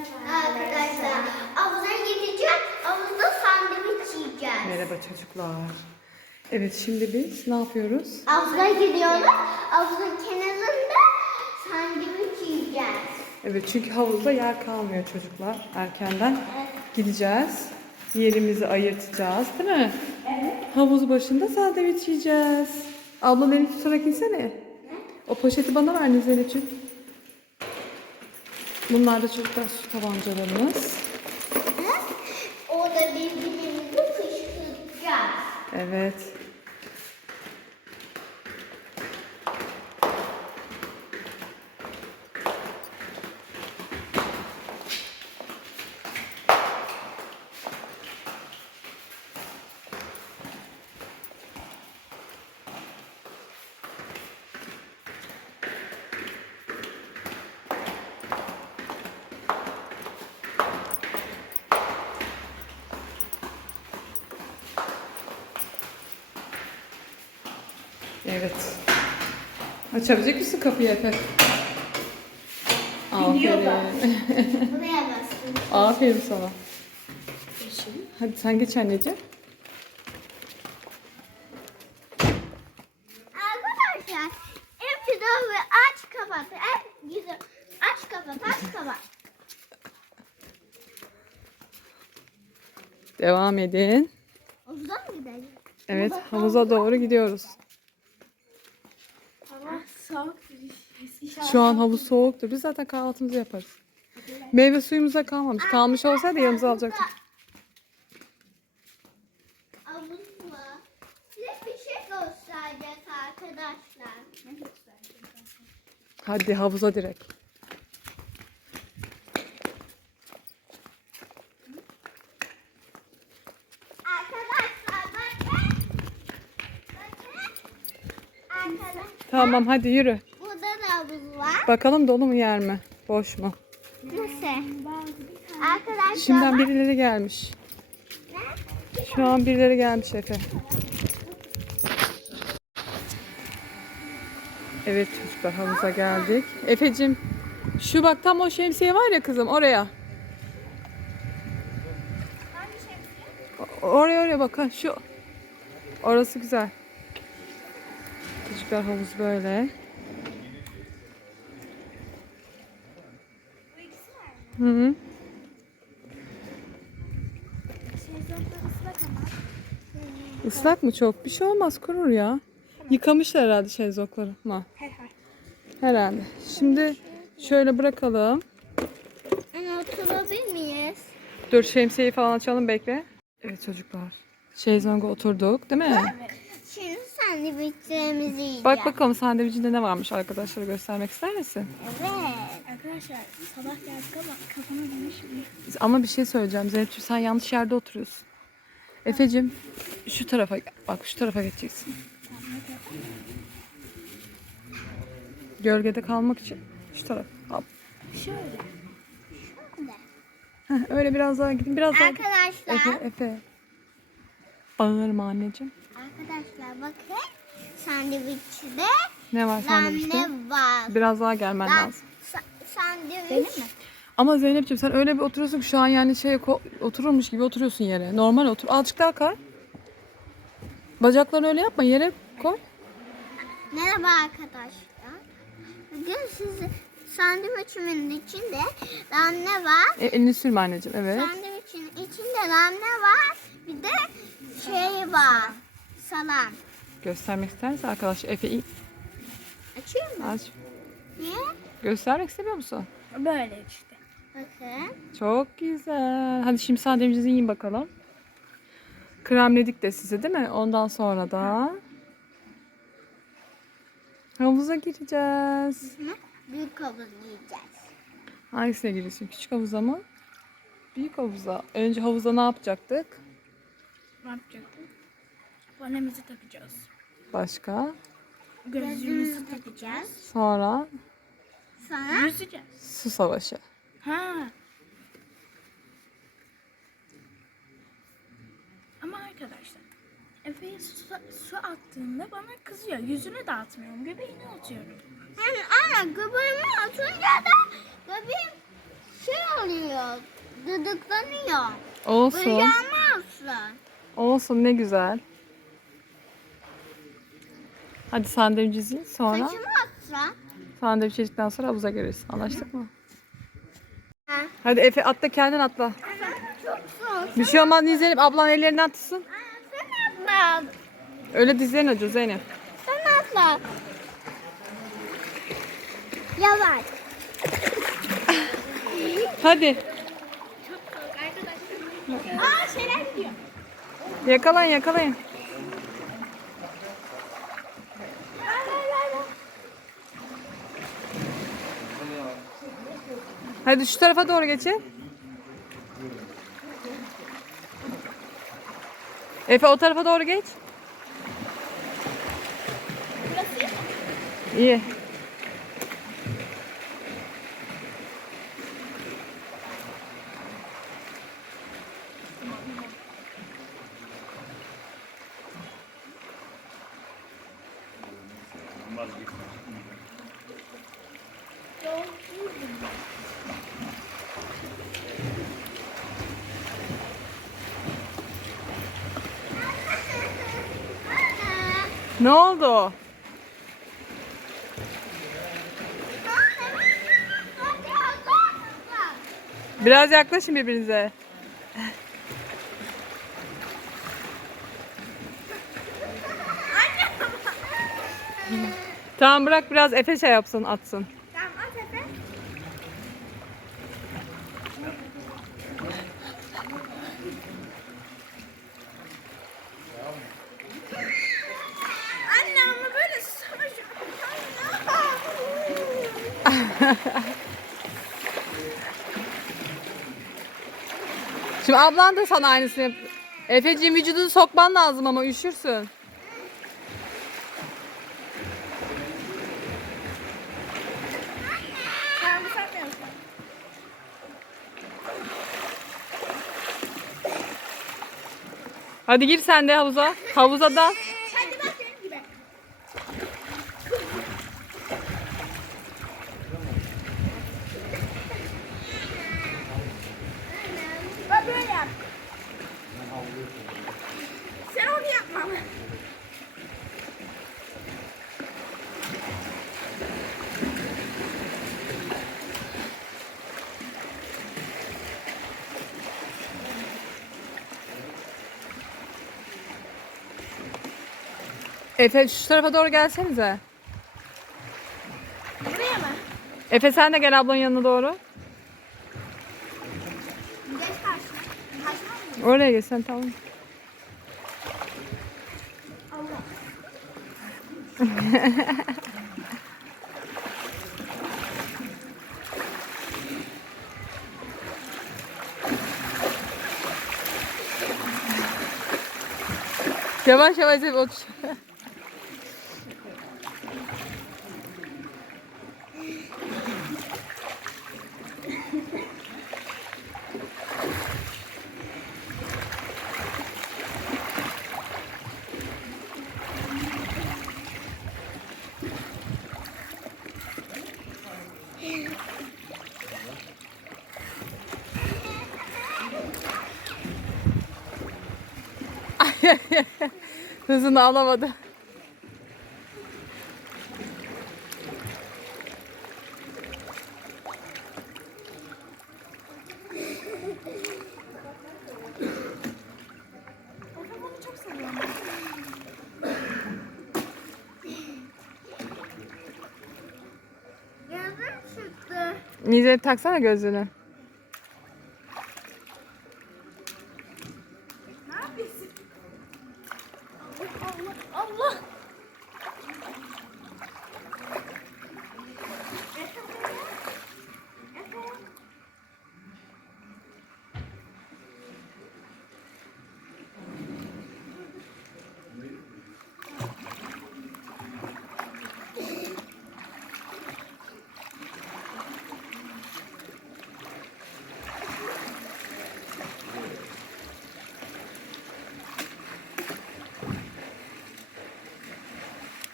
Arkadaşlar havuza gideceğiz. Havuzda sandviç yiyeceğiz. Merhaba çocuklar. Evet şimdi biz ne yapıyoruz? Havuza gidiyoruz. Havuzun kenarında sandviç yiyeceğiz. Evet çünkü havuzda yer kalmıyor çocuklar. Erkenden gideceğiz. Yerimizi ayırtacağız değil mi? Evet. Havuz başında sandviç yiyeceğiz. Abla beni tutarak insene. O poşeti bana ver Nizeleciğim. Bunlar da çocuklar su tabancalarımız. Orada birbirimizi kışkırtacağız. Evet. Evet. Açabilecek misin kapıyı Efe? Aferin. Buraya bastım. Aferin sana. Hadi sen geç anneciğim. Arkadaşlar hepsi doğru aç kapat. Güzel. Aç kapat aç kapat. Devam edin. Havuza mı gidelim? Evet havuza doğru gidiyoruz. Hava soğuk. Şu an havuz soğuktur. Biz zaten kahvaltımızı yaparız. Meyve suyumuza kalmamış. Kalmış olsaydı yanımıza alacaktık. Hadi havuza direkt. Tamam hadi yürü. burada da havuz var. Bakalım dolu mu yer mi? Boş mu? Nasıl? Arkadaşlar Şimdiden birileri gelmiş. Şu an birileri gelmiş Efe. Evet çocuklar havuza geldik. Efe'cim şu bak tam o şemsiye var ya kızım oraya. Oraya oraya bak ha şu. Orası güzel. Çocuklar havuz böyle. Hı hı. Islak mı çok? Bir şey olmaz kurur ya. Yıkamışlar herhalde şezlongları. Ma. Herhalde. Şimdi şöyle bırakalım. Ana oturabilir miyiz? Dur şemsiyeyi falan açalım bekle. Evet çocuklar. Şezlonga oturduk değil mi? Şimdi sandviçlerimizi yiyeceğiz. Bak bakalım sandviçinde ne varmış arkadaşlara göstermek ister misin? Evet. Arkadaşlar sabah geldik ama kafama Ama bir şey söyleyeceğim Zeynep'ciğim sen yanlış yerde oturuyorsun. Efe'cim şu tarafa bak şu tarafa geçeceksin. Gölgede kalmak için şu taraf. Hop. Şöyle. Şöyle. Heh, öyle biraz daha gidin. Biraz daha. Arkadaşlar. Efe, Efe. Bağırma anneciğim. Arkadaşlar bakın. Sandviçte Ne var sandviçte? var. Biraz daha gelmen lazım. Sa- sandviç. Benim mi? Ama Zeynep'ciğim sen öyle bir oturuyorsun ki şu an yani şey otururmuş gibi oturuyorsun yere. Normal otur. Azıcık daha kay. Bacaklarını öyle yapma. Yere koy. Merhaba arkadaşlar. Bugün size sandviçimin içinde lamme var. E, elini sürme anneciğim. Evet. Sandviçin içinde lamme var. Bir de şey var. Salam. Göstermek ister misin arkadaş? Efe iyi. Açıyor mu? Aç. Niye? Göstermek istemiyor musun? Böyle işte. Bakın. Çok güzel. Hadi şimdi sandviçinizi yiyin bakalım. Kremledik de size değil mi? Ondan sonra da havuza gireceğiz. Hı? Büyük havuz yiyeceğiz. Hangisine giriyorsun? Küçük havuza mı? Büyük havuza. Önce havuzda ne yapacaktık? Ne yapacaktık? Bonemizi takacağız. Başka? Gözümüzü takacağız. Sonra Sonra Yüzeceğiz. su savaşı. Ha. Ama arkadaşlar Efe'ye su, su attığında bana kızıyor. Yüzünü de atmıyorum. Göbeğini atıyorum. yani ama göbeğimi atınca da göbeğim şey oluyor. yanıyor. Düdüklanıyor. Olsun. Uyanmazsın. Olsun ne güzel. Hadi sandviçizi yiyin, sonra Saçımı atsan. Sandviç yedikten sonra havuza gireriz. Anlaştık mı? Ha. Hadi Efe atla kendin atla. Çok. Bir şey olmaz Zeynep ablam ellerinden tutsun. Sen atla. Öyle dizlerin acıyor Zeynep. Sen atla. Yavaş. Hadi Aa şeyler gidiyor. yakalayın yakalayın. Hadi şu tarafa doğru geçin. Efe o tarafa doğru geç. İyi. Ne oldu? Biraz yaklaşın birbirinize. Tamam bırak biraz Efe şey yapsın atsın. Tamam at Efe. Anne ama böyle savaş. Şimdi ablan da sana aynısını yap. Efeciğim vücudunu sokman lazım ama üşürsün. Hadi gir sen de havuza. Havuza da. Hadi bak benim gibi. Bak böyle yap. Sen onu yapma. Efe şu tarafa doğru gelsenize. Buraya mı? Efe sen de gel ablanın yanına doğru. Geç karşına. Karşına mı? Oraya gel sen tamam. Yavaş yavaş Efe otur. Hızını alamadı. Nizel taksana gözlüğünü.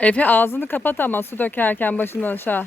Efe ağzını kapat ama su dökerken başından aşağı.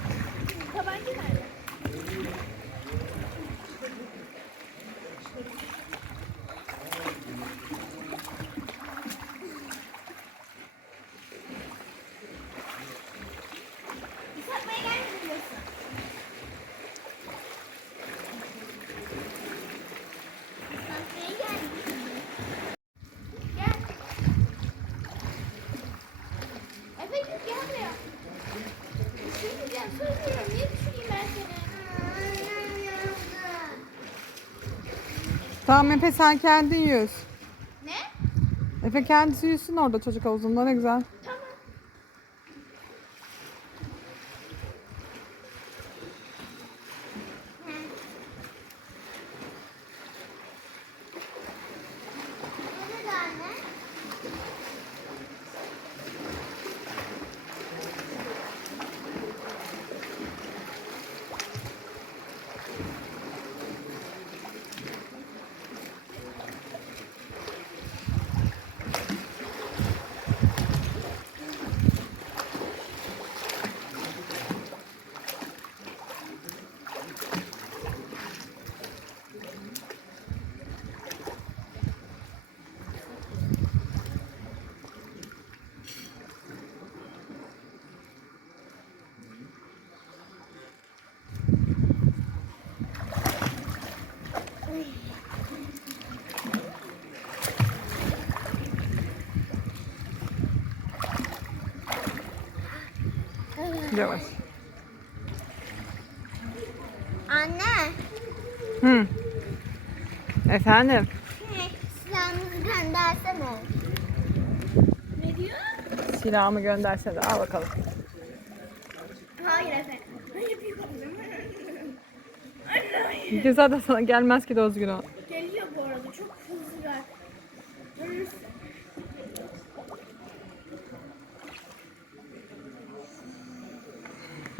Tamam Efe sen kendin yüz. Ne? Efe kendisi yüzsün orada çocuk havuzunda ne güzel. Tamam. Yavaş. Anne. Hı. Efendim. Şey, Silahımızı göndersene. Ne diyor? Silahımı göndersene. Al bakalım. Hayır efendim. Hayır bir Ceza sana gelmez ki de o.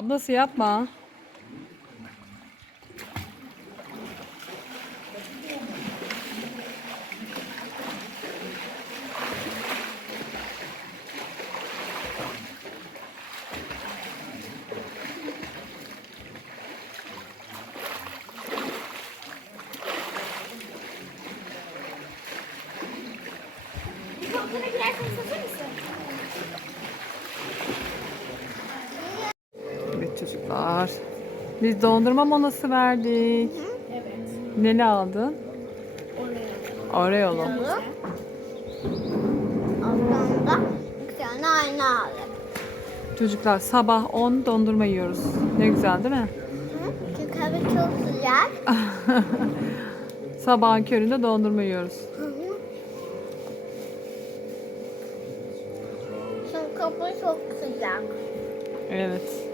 Ablası yapma. çocuklar. Biz dondurma molası verdik. Evet. Neli aldın? Oreo'lu. Ablamda bir tane ayna aldım. Çocuklar sabah 10 dondurma yiyoruz. Ne güzel değil mi? Çünkü hava çok sıcak. Sabahın köründe dondurma yiyoruz. Çünkü hava çok sıcak. Evet.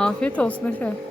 Afiyet olsun Efe.